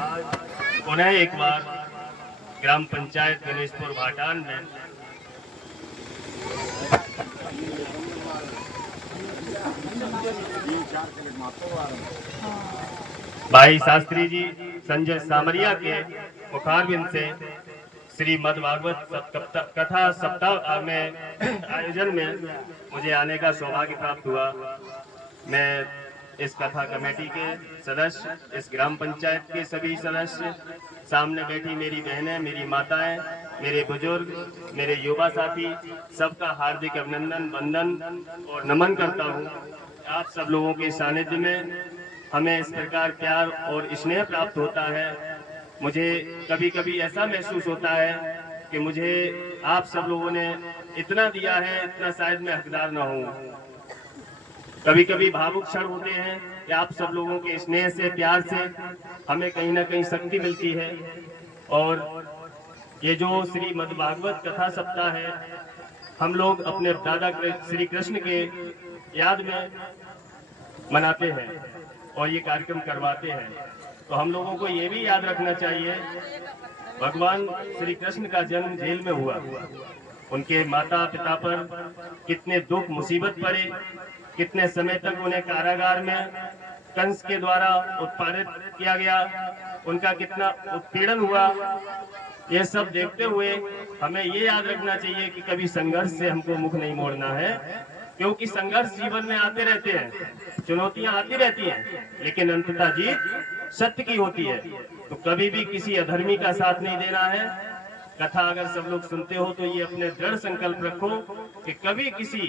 पुनः एक बार ग्राम पंचायत गणेशपुर भाटान में भाई शास्त्री जी संजय सामरिया के मुखारबिंद से श्री मद्भागवत कथा सप्ताह में आयोजन में मुझे आने का सौभाग्य प्राप्त हुआ। मैं इस कथा कमेटी के सदस्य, इस ग्राम पंचायत के सभी सदस्य, सामने बैठी मेरी बहनें, मेरी माताएं, मेरे बुजुर्ग, मेरे युवा साथी, सबका हार्दिक अभिनंदन, वंदन और नमन करता हूं। आप सब लोगों के सानिध्य में हमें इस प्रकार प्यार और स्नेह प्राप्त होता है। मुझे कभी कभी ऐसा महसूस होता है कि मुझे आप सब लोगों ने इतना दिया है, इतना शायद मैं हकदार ना हूं। कभी कभी भावुक क्षण होते हैं कि आप सब लोगों के स्नेह से, प्यार से हमें कहीं ना कहीं शक्ति मिलती है। और ये जो श्री मद्भागवत कथा सप्ताह है, हम लोग अपने दादा श्री कृष्ण के याद में मनाते हैं और ये कार्यक्रम करवाते हैं। तो हम लोगों को ये भी याद रखना चाहिए, भगवान श्री कृष्ण का जन्म जेल में हुआ। उनके माता पिता पर कितने दुख मुसीबत पड़े, कितने समय तक उन्हें कारागार में कंस के द्वारा उत्पादित किया गया, उनका कितना उत्पीड़न हुआ। ये सब देखते हुए हमें ये याद रखना चाहिए कि कभी संघर्ष से हमको मुख नहीं मोड़ना है, क्योंकि संघर्ष जीवन में आते रहते हैं, चुनौतियां आती रहती हैं, लेकिन अंततः जीत सत्य की होती है। तो कभी भी किसी अधर्मी का साथ नहीं देना है। कथा अगर सब लोग सुनते हो तो ये अपने दृढ़ संकल्प रखो कि कभी किसी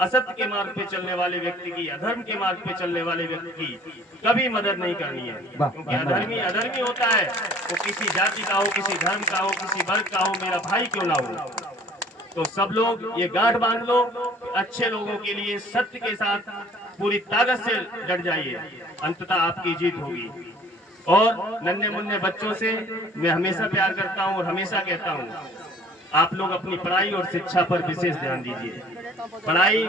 असत्य के मार्ग पे चलने वाले व्यक्ति की, अधर्म के मार्ग पे चलने वाले व्यक्ति की कभी मदद नहीं करनी है। क्योंकि अधर्मी अधर्मी होता है, वो किसी जाति का हो, किसी धर्म का हो, किसी वर्ग का हो, मेरा भाई क्यों ना हो। तो सब लोग ये गांठ बांध लो, अच्छे लोगों के लिए सत्य के साथ पूरी ताकत से डट जाइए, अंततः आपकी जीत होगी। और नन्हे मुन्ने बच्चों से मैं हमेशा प्यार करता हूं और हमेशा कहता हूं, आप लोग अपनी पढ़ाई और शिक्षा पर विशेष ध्यान दीजिए। पढ़ाई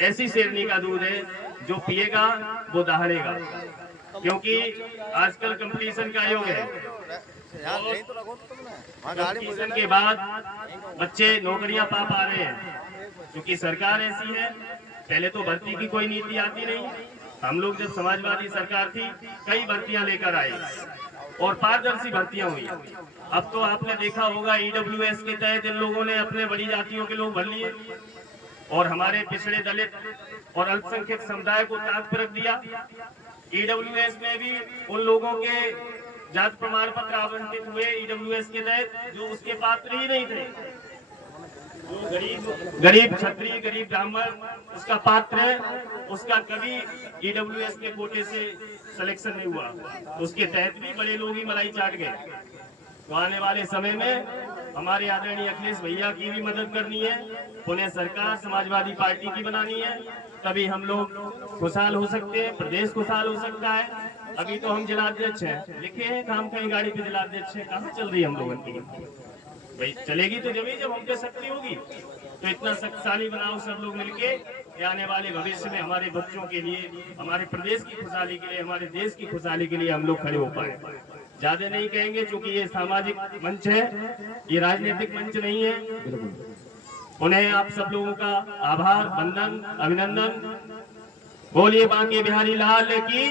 ऐसी शेरनी का दूध है, जो पिएगा वो दहाड़ेगा, क्योंकि आजकल कंपटीशन का युग है। कंपटीशन के बाद बच्चे नौकरियां पा रहे हैं, क्योंकि सरकार ऐसी है। पहले तो भर्ती की कोई नीति आती नहीं, हम लोग जब समाजवादी सरकार थी कई भर्तियां लेकर आए और पारदर्शी भर्तियां हुई। अब तो आपने देखा होगा ईडब्ल्यूएस के तहत इन लोगों ने अपने बड़ी जातियों के लोग भर लिए और हमारे पिछड़े दलित और अल्पसंख्यक समुदाय को ताक पर रख दिया। ईडब्ल्यूएस में भी उन लोगों के जाति प्रमाण पत्र आवंटित हुए ईडब्ल्यूएस के तहत जो उसके पात्र ही नहीं थे। गरीब क्षत्रिय, गरीब ब्राह्मण उसका पात्र है, उसका कभी ईडब्ल्यूएस के कोटे से सिलेक्शन नहीं हुआ, तो उसके तहत भी बड़े लोग ही मलाई चाट गए। तो आने वाले समय में हमारे आदरणीय अखिलेश भैया की भी मदद करनी है, उन्हें सरकार समाजवादी पार्टी की बनानी है, तभी हम लोग खुशहाल हो सकते हैं, प्रदेश खुशहाल हो सकता है। अभी तो हम जिलाध्यक्ष हैं, लिखे हैं काम कहीं गाड़ी पे जिलाध्यक्ष है, कहाँ चल रही है हम लोगों की भाई, चलेगी तो जब हम पे शक्ति होगी। तो इतना शक्तिशाली बनाओ सब लोग मिलके, आने वाले भविष्य में हमारे बच्चों के लिए, हमारे प्रदेश की खुशहाली के लिए, हमारे देश की खुशहाली के लिए हम लोग खड़े हो पाए। ज्यादा नहीं कहेंगे, क्योंकि ये सामाजिक मंच है, ये राजनीतिक मंच नहीं है। उन्हें आप सब लोगों का आभार, वंदन, अभिनंदन। बोलिए बांके बिहारी लाल की,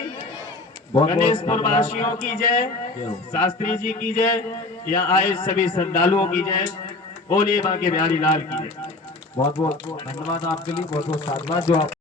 गणेशपुर वासियों की जय, शास्त्री जी की जय, यहाँ आए सभी श्रद्धालुओं की जय। बोलिए बांके बिहारी लाल की जय। बहुत बहुत धन्यवाद आपके लिए, बहुत बहुत साधुवाद जो आप